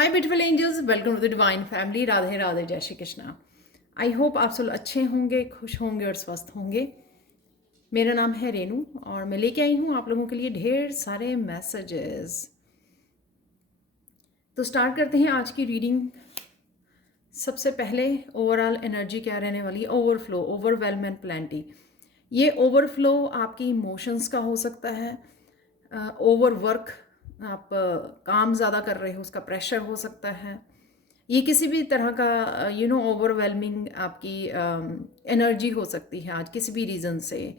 Hi beautiful angels, welcome to the divine family. Radhe Radhe, जय Shri Krishna. I hope आप सब अच्छे होंगे, खुश होंगे और स्वस्थ होंगे। मेरा नाम है रेनू और मैं लेके आई हूँ आप लोगों के लिए ढेर सारे मैसेजेस। तो स्टार्ट करते हैं आज की रीडिंग। सबसे पहले ओवरऑल एनर्जी क्या रहने वाली है? Overflow, overwhelm and plenty. ये ओवरफ्लो आपकी इमोशंस का हो सकता है। ओवरवर्क, आप काम ज़्यादा कर रहे हो, उसका प्रेशर हो सकता है। ये किसी भी तरह का ओवरवेलमिंग आपकी एनर्जी हो सकती है आज, किसी भी रीज़न से,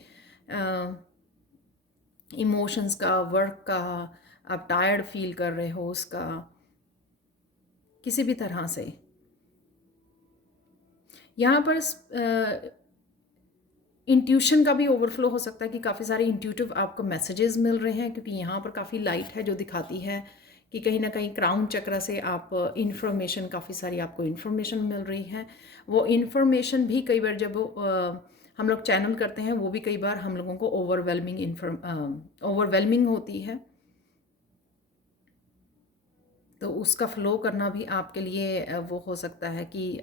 इमोशंस का, वर्क का, आप टायर्ड फील कर रहे हो उसका, किसी भी तरह से। यहाँ पर इंट्यूशन का भी ओवरफ्लो हो सकता है कि काफ़ी सारे इंट्यूटिव आपको मैसेजेस मिल रहे हैं, क्योंकि यहाँ पर काफ़ी लाइट है जो दिखाती है कि कहीं ना कहीं क्राउन चक्र से आप इन्फॉर्मेशन, काफ़ी सारी आपको इन्फॉर्मेशन मिल रही है। वो इन्फॉर्मेशन भी कई बार जब हम लोग चैनल करते हैं, वो भी कई बार हम लोगों को ओवरवेलमिंग होती है। तो उसका फ्लो करना भी आपके लिए वो हो सकता है कि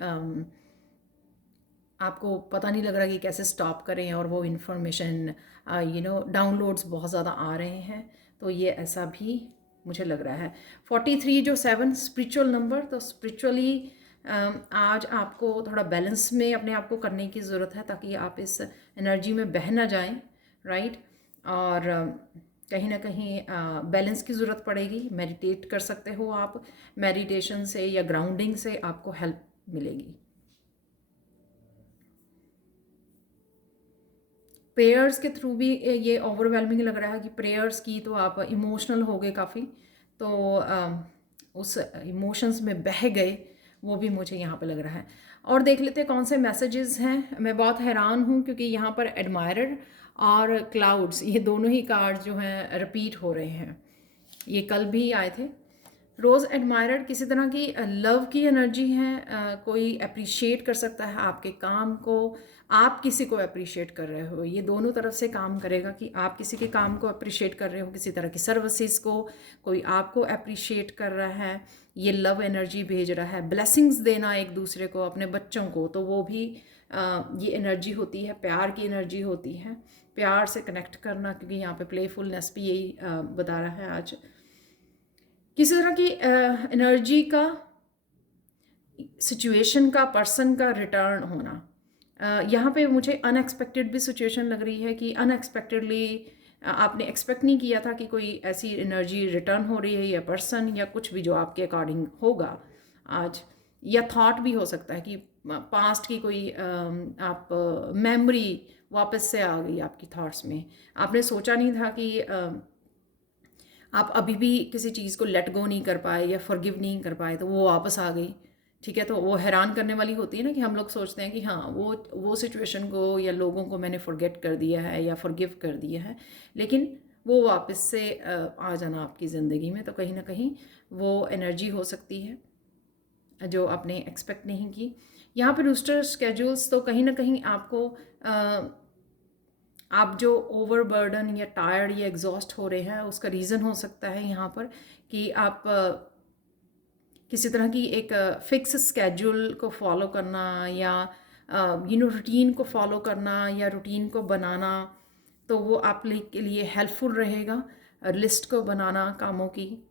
आपको पता नहीं लग रहा कि कैसे स्टॉप करें, और वो इन्फॉर्मेशन डाउनलोड्स बहुत ज़्यादा आ रहे हैं। तो ये ऐसा भी मुझे लग रहा है। 43 जो 7 स्पिरिचुअल नंबर, तो स्पिरिचुअली आज आपको थोड़ा बैलेंस में अपने आप को करने की ज़रूरत है, ताकि आप इस एनर्जी में बह ना जाएं, राइट। और कहीं ना कहीं बैलेंस की ज़रूरत पड़ेगी। मेडिटेट कर सकते हो आप, मेडिटेशन से या ग्राउंडिंग से आपको हेल्प मिलेगी। प्रेयर्स के थ्रू भी ये ओवरवेलमिंग लग रहा है कि प्रेयर्स की तो आप इमोशनल हो गए काफ़ी, तो उस इमोशंस में बह गए, वो भी मुझे यहाँ पे लग रहा है। और देख लेते हैं कौन से मैसेजेस हैं। मैं बहुत हैरान हूँ क्योंकि यहाँ पर एडमायरर और क्लाउड्स, ये दोनों ही कार्ड जो हैं रिपीट हो रहे हैं। ये कल भी आए थे। रोज़ एडमायरर किसी तरह की लव की एनर्जी है। कोई अप्रिशिएट कर सकता है आपके काम को, आप किसी को अप्रिशिएट कर रहे हो। ये दोनों तरफ से काम करेगा कि आप किसी के काम को अप्रिशिएट कर रहे हो, किसी तरह की सर्विसेज को कोई आपको अप्रिशिएट कर रहा है। ये लव एनर्जी भेज रहा है। ब्लेसिंग्स देना एक दूसरे को, अपने बच्चों को, तो वो भी ये एनर्जी होती है, प्यार की एनर्जी होती है। प्यार से कनेक्ट करना, क्योंकि यहाँ पे प्लेफुलनेस भी यही बता रहा है आज। किसी तरह की एनर्जी का, सिचुएशन का, पर्सन का रिटर्न होना। यहाँ पे मुझे अनएक्सपेक्टेड भी सिचुएशन लग रही है कि अनएक्सपेक्टेडली आपने एक्सपेक्ट नहीं किया था कि कोई ऐसी एनर्जी रिटर्न हो रही है, या पर्सन या कुछ भी जो आपके अकॉर्डिंग होगा आज। या थॉट भी हो सकता है कि पास्ट की कोई आप मेमोरी वापस से आ गई आपकी थॉट्स में। आपने सोचा नहीं था कि आप अभी भी किसी चीज़ को लेट गो नहीं कर पाए या फॉरगिव नहीं कर पाए, तो वो वापस आ गई। ठीक है, तो वो हैरान करने वाली होती है ना कि हम लोग सोचते हैं कि हाँ, वो सिचुएशन को या लोगों को मैंने फॉरगेट कर दिया है या फॉरगिव कर दिया है, लेकिन वो वापस से आ जाना आपकी ज़िंदगी में। तो कहीं ना कहीं वो एनर्जी हो सकती है जो आपने एक्सपेक्ट नहीं की। यहाँ पर रूस्टर स्केड्यूल्स, तो कहीं ना कहीं आपको आप जो ओवरबर्डन या टायर्ड या एग्जॉस्ट हो रहे हैं, उसका रीज़न हो सकता है यहाँ पर कि आप किसी तरह की एक फिक्स स्केड्यूल को फॉलो करना, या रूटीन को फॉलो करना या रूटीन को बनाना, तो वो आप के लिए हेल्पफुल रहेगा। लिस्ट को बनाना कामों की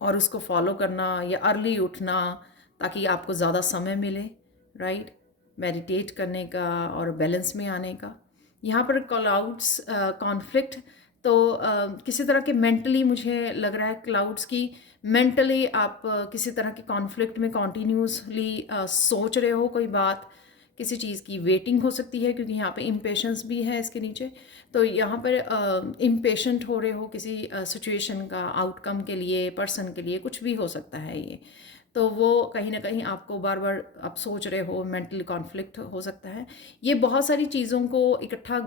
और उसको फॉलो करना, या अर्ली उठना ताकि आपको ज़्यादा समय मिले, राइट, मेडिटेट करने का और बैलेंस में आने का। यहाँ पर क्लाउड्स कॉन्फ्लिक्ट, तो किसी तरह के मेंटली मुझे लग रहा है क्लाउड्स की मेंटली आप किसी तरह के कॉन्फ्लिक्ट में कॉन्टीन्यूसली सोच रहे हो कोई बात, किसी चीज़ की वेटिंग हो सकती है, क्योंकि यहाँ पे इम्पेशेंस भी है इसके नीचे। तो यहाँ पर इम्पेशेंट हो रहे हो किसी सिचुएशन का आउटकम के लिए, पर्सन के लिए, कुछ भी हो सकता है ये। तो वो कहीं ना कहीं आपको बार बार आप सोच रहे हो, मेंटल कॉन्फ्लिक्ट हो सकता है। ये बहुत सारी चीज़ों को इकट्ठा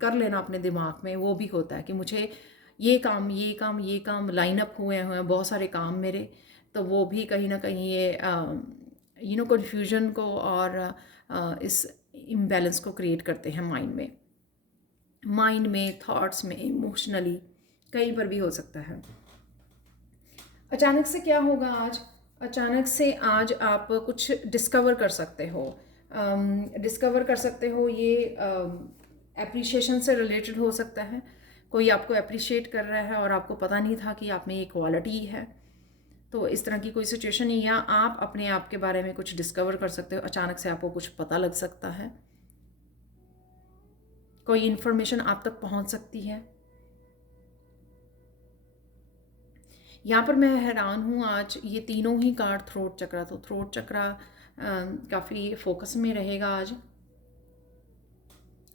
कर लेना अपने दिमाग में, वो भी होता है कि मुझे ये काम, ये काम, ये काम लाइन अप हुए हैं, बहुत सारे काम मेरे। तो वो भी कहीं ना कहीं ये कन्फ्यूजन को और इस इम्बैलेंस को क्रिएट करते हैं माइंड में, थॉट्स में, इमोशनली, कहीं पर भी हो सकता है। अचानक से क्या होगा आज? अचानक से आज आप कुछ डिस्कवर कर सकते हो। डिस्कवर कर सकते हो, ये एप्रिशिएशन से रिलेटेड हो सकता है। कोई आपको एप्रिशिएट कर रहा है और आपको पता नहीं था कि आप में ये क्वालिटी है। तो इस तरह की कोई सिचुएशन, या आप अपने आप के बारे में कुछ डिस्कवर कर सकते हो, अचानक से आपको कुछ पता लग सकता है, कोई इन्फॉर्मेशन आप तक पहुंच सकती है। यहाँ पर मैं हैरान हूँ, आज ये तीनों ही कार्ड थ्रोट चक्रा, तो थ्रोट चक्रा काफ़ी फोकस में रहेगा आज।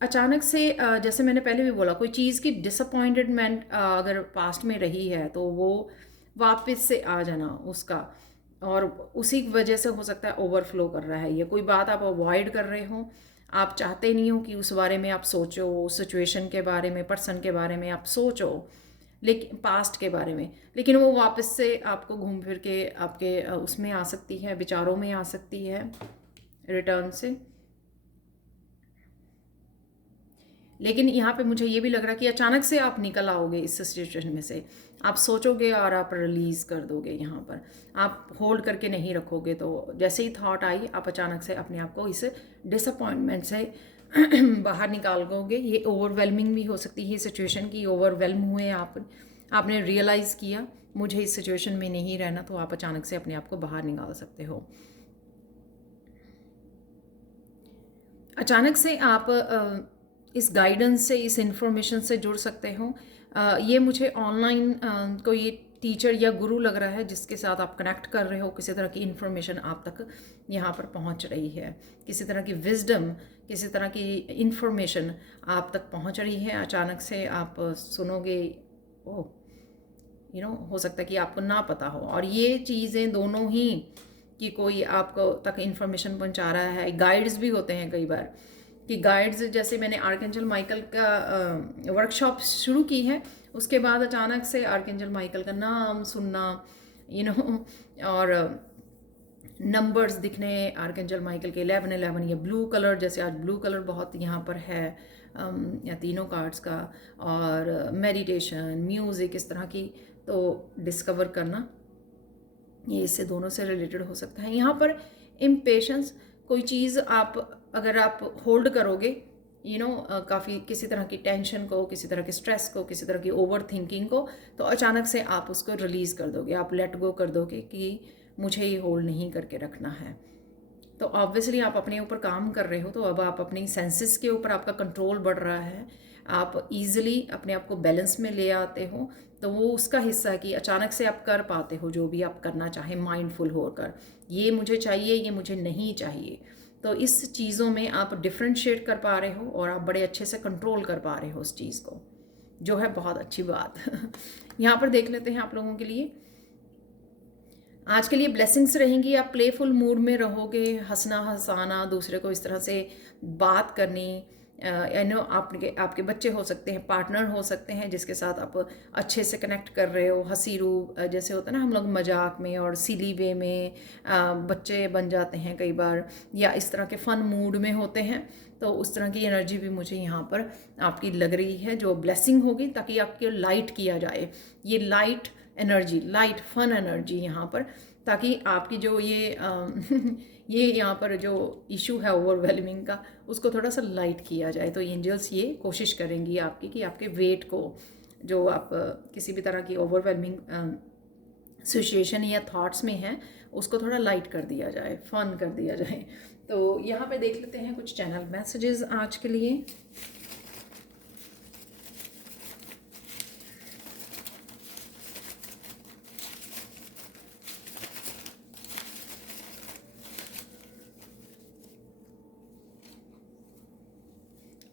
अचानक से जैसे मैंने पहले भी बोला, कोई चीज़ की डिसअपॉइंटेडमेंट अगर पास्ट में रही है तो वो वापस से आ जाना उसका, और उसी की वजह से हो सकता है ओवरफ्लो कर रहा है। ये कोई बात आप अवॉइड कर रहे हो, आप चाहते नहीं हो कि उस बारे में आप सोचो, उस सिचुएशन के बारे में, पर्सन के बारे में आप सोचो, लेकिन पास्ट के बारे में, लेकिन वो वापस से आपको घूम फिर के आपके उसमें आ सकती है, विचारों में आ सकती है रिटर्न से। लेकिन यहाँ पे मुझे ये भी लग रहा है कि अचानक से आप निकल आओगे इस सिचुएशन में से, आप सोचोगे और आप रिलीज़ कर दोगे। यहाँ पर आप होल्ड करके नहीं रखोगे, तो जैसे ही थॉट आई आप अचानक से अपने आप को इस डिसअपॉइंटमेंट से बाहर निकाल दोगे। ये ओवरवेलमिंग भी हो सकती है सिचुएशन की, ओवरवेलम हुए आपने रियलाइज़ किया मुझे इस सिचुएशन में नहीं रहना, तो आप अचानक से अपने आप को बाहर निकाल सकते हो। अचानक से आप इस गाइडेंस से, इस इंफॉर्मेशन से जुड़ सकते हो। ये मुझे ऑनलाइन कोई टीचर या गुरु लग रहा है जिसके साथ आप कनेक्ट कर रहे हो, किसी तरह की इंफॉर्मेशन आप तक यहाँ पर पहुँच रही है, किसी तरह की विजडम, किसी तरह की इंफॉर्मेशन आप तक पहुँच रही है। अचानक से आप सुनोगे, ओह हो सकता है कि आपको ना पता हो, और ये चीज़ें दोनों ही, कि कोई आपको तक इन्फॉर्मेशन पहुंचा रहा है। गाइड्स भी होते हैं कई बार, कि गाइड्स, जैसे मैंने आर्कएंजल माइकल का वर्कशॉप शुरू की है, उसके बाद अचानक से आर्कएंजल माइकल का नाम सुनना, और नंबर्स दिखने आर्कएंजल माइकल के 1111, या ब्लू कलर, जैसे आज ब्लू कलर बहुत यहाँ पर है, या तीनों कार्ड्स का, और मेडिटेशन, म्यूज़िक, इस तरह की तो डिस्कवर करना, ये इससे दोनों से रिलेटेड हो सकता है। यहाँ पर इम्पेशंस, कोई चीज़ आप अगर आप होल्ड करोगे, काफ़ी किसी तरह की टेंशन को, किसी तरह के स्ट्रेस को, किसी तरह की ओवर थिंकिंग को, तो अचानक से आप उसको रिलीज़ कर दोगे, आप लेट गो कर दोगे कि मुझे ये होल्ड नहीं करके रखना है। तो ऑब्वियसली आप अपने ऊपर काम कर रहे हो, तो अब आप अपनी सेंसेस के ऊपर आपका कंट्रोल बढ़ रहा है, आप इजीली अपने आप को बैलेंस में ले आते हो। तो वो उसका हिस्सा है कि अचानक से आप कर पाते हो जो भी आप करना चाहें माइंडफुल होकर, ये मुझे चाहिए, ये मुझे नहीं चाहिए। तो इस चीज़ों में आप डिफ्रेंशिएट कर पा रहे हो, और आप बड़े अच्छे से कंट्रोल कर पा रहे हो उस चीज़ को, जो है बहुत अच्छी बात। यहाँ पर देख लेते हैं आप लोगों के लिए आज के लिए ब्लेसिंग्स रहेंगी। आप प्लेफुल मूड में रहोगे, हंसना हंसाना, दूसरे को इस तरह से बात करनी, आपके बच्चे हो सकते हैं, पार्टनर हो सकते हैं जिसके साथ आप अच्छे से कनेक्ट कर रहे हो, हंसी रू, जैसे होता है ना हम लोग मजाक में और सिली वे में बच्चे बन जाते हैं कई बार, या इस तरह के फ़न मूड में होते हैं। तो उस तरह की एनर्जी भी मुझे यहाँ पर आपकी लग रही है, जो ब्लेसिंग होगी, ताकि आपके लाइट किया जाए, ये light energy, light fun energy यहाँ पर, ताकि आपकी जो ये ये यहाँ पर जो इशू है ओवरवेलमिंग का, उसको थोड़ा सा लाइट किया जाए। तो एंजल्स ये कोशिश करेंगी आपकी कि आपके वेट को, जो आप किसी भी तरह की ओवरवेलमिंग सिचुएशन या थॉट्स में है, उसको थोड़ा लाइट कर दिया जाए, फन कर दिया जाए। तो यहाँ पे देख लेते हैं कुछ चैनल मैसेजेस आज के लिए।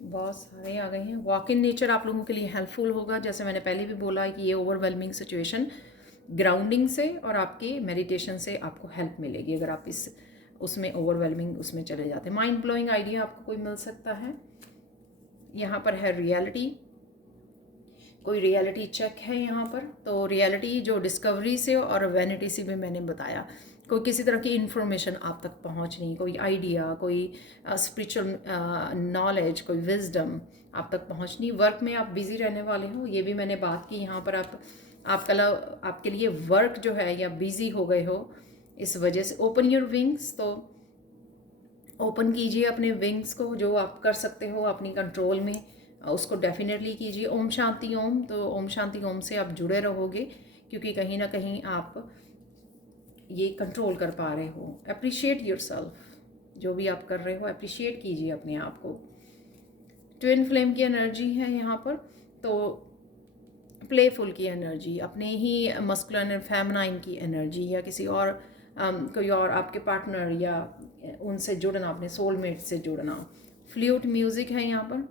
बहुत सारे आ गए हैं। वॉक इन नेचर आप लोगों के लिए हेल्पफुल होगा, जैसे मैंने पहले भी बोला है कि ये ओवरवेलमिंग सिचुएशन ग्राउंडिंग से और आपकी मेडिटेशन से आपको हेल्प मिलेगी, अगर आप इस उसमें ओवरवेलमिंग उसमें चले जाते हैं। माइंड ब्लोइंग आइडिया आपको कोई मिल सकता है। यहाँ पर है रियलिटी, कोई रियलिटी चेक है यहाँ पर। तो रियलिटी जो डिस्कवरी से और वैनिटी से भी मैंने बताया, कोई किसी तरह की इन्फॉर्मेशन आप तक पहुँचनी, कोई आइडिया, कोई स्पिरिचुअल नॉलेज, कोई विजडम आप तक पहुँचनी। वर्क में आप बिज़ी रहने वाले हो, ये भी मैंने बात की। यहाँ पर आप आपके लिए वर्क जो है या बिजी हो गए हो इस वजह से। ओपन योर विंग्स, तो ओपन कीजिए अपने विंग्स को, जो आप कर सकते हो अपनी कंट्रोल में उसको डेफिनेटली कीजिए। ओम शांति ओम, तो ओम शांति ओम से आप जुड़े रहोगे, क्योंकि कहीं ना कहीं आप ये कंट्रोल कर पा रहे हो। अप्रिशिएट योरसेल्फ, जो भी आप कर रहे हो अप्रिशिएट कीजिए अपने आप को। ट्विन फ्लेम की एनर्जी है यहाँ पर, तो प्लेफुल की एनर्जी, अपने ही मस्कुलिन एंड फेमिनाइन की एनर्जी, या किसी और कोई और आपके पार्टनर या उनसे जुड़ना, अपने सोलमेट से जुड़ना। फ्लूट म्यूज़िक है यहाँ पर,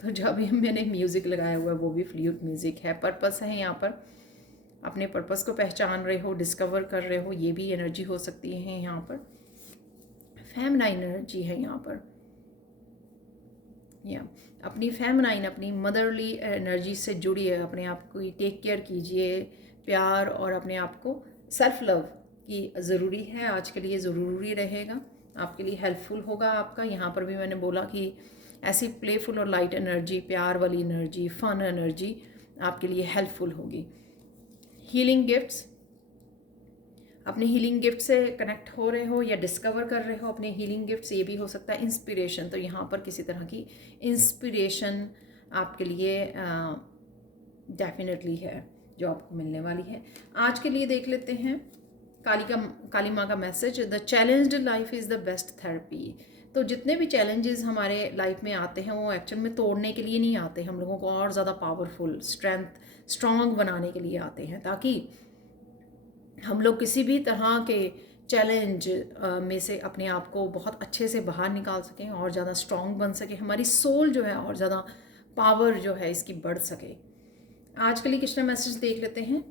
तो जो अभी मैंने म्यूज़िक लगाया हुआ है वो भी फ्लूट म्यूज़िक है। पर्पस है यहाँ पर, अपने पर्पस को पहचान रहे हो, डिस्कवर कर रहे हो, ये भी एनर्जी हो सकती है यहाँ पर। फेमिनाइन एनर्जी है यहाँ पर, या अपनी फेमिनाइन, अपनी मदरली एनर्जी से जुड़िए, अपने आप को टेक केयर कीजिए, प्यार और अपने आप को सेल्फ लव की ज़रूरी है, आज के लिए ज़रूरी रहेगा, आपके लिए हेल्पफुल होगा आपका। यहाँ पर भी मैंने बोला कि ऐसी प्लेफुल और लाइट एनर्जी, प्यार वाली एनर्जी, फन एनर्जी आपके लिए हेल्पफुल होगी। हीलिंग गिफ्ट्स, अपने हीलिंग गिफ्ट से कनेक्ट हो रहे हो या डिस्कवर कर रहे हो अपने हीलिंग गिफ्ट्स, ये भी हो सकता है। इंस्पिरेशन, तो यहाँ पर किसी तरह की इंस्पिरेशन आपके लिए डेफिनेटली है जो आपको मिलने वाली है। आज के लिए देख लेते हैं काली माँ का message, the challenged life is the best therapy. तो जितने भी चैलेंजेस हमारे लाइफ में आते हैं वो एक्चुअल में तोड़ने के लिए नहीं आते, हम लोगों को और ज़्यादा पावरफुल, स्ट्रॉन्ग बनाने के लिए आते हैं, ताकि हम लोग किसी भी तरह के चैलेंज में से अपने आप को बहुत अच्छे से बाहर निकाल सकें और ज़्यादा स्ट्रॉन्ग बन सके, हमारी सोल जो है और ज़्यादा पावर जो है इसकी बढ़ सके। आज के लिए कृष्णा मैसेज देख लेते हैं।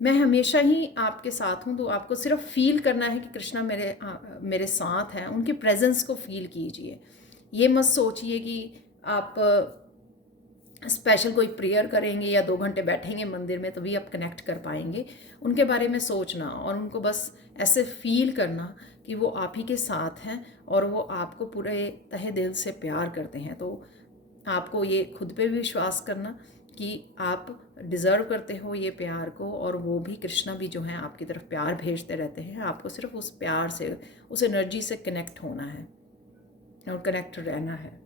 मैं हमेशा ही आपके साथ हूँ, तो आपको सिर्फ फील करना है कि कृष्णा मेरे साथ हैं, उनकी प्रेजेंस को फील कीजिए। ये मत सोचिए कि आप स्पेशल कोई प्रेयर करेंगे या 2 घंटे बैठेंगे मंदिर में तभी आप कनेक्ट कर पाएंगे। उनके बारे में सोचना और उनको बस ऐसे फील करना कि वो आप ही के साथ हैं और वो आपको पूरे तहे दिल से प्यार करते हैं। तो आपको ये खुद पे भी विश्वास करना कि आप डिज़र्व करते हो ये प्यार को, और वो भी कृष्णा भी जो हैं आपकी तरफ प्यार भेजते रहते हैं। आपको सिर्फ उस प्यार से, उस एनर्जी से कनेक्ट होना है और कनेक्ट रहना है।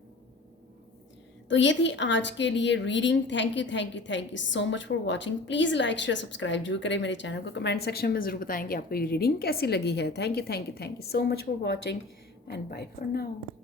तो ये थी आज के लिए reading. Thank you so much for watching. Please like share subscribe जरूर करें मेरे चैनल को। कमेंट सेक्शन में ज़रूर बताएं कि आपको ये रीडिंग कैसी लगी है। Thank you so much for watching and bye for now.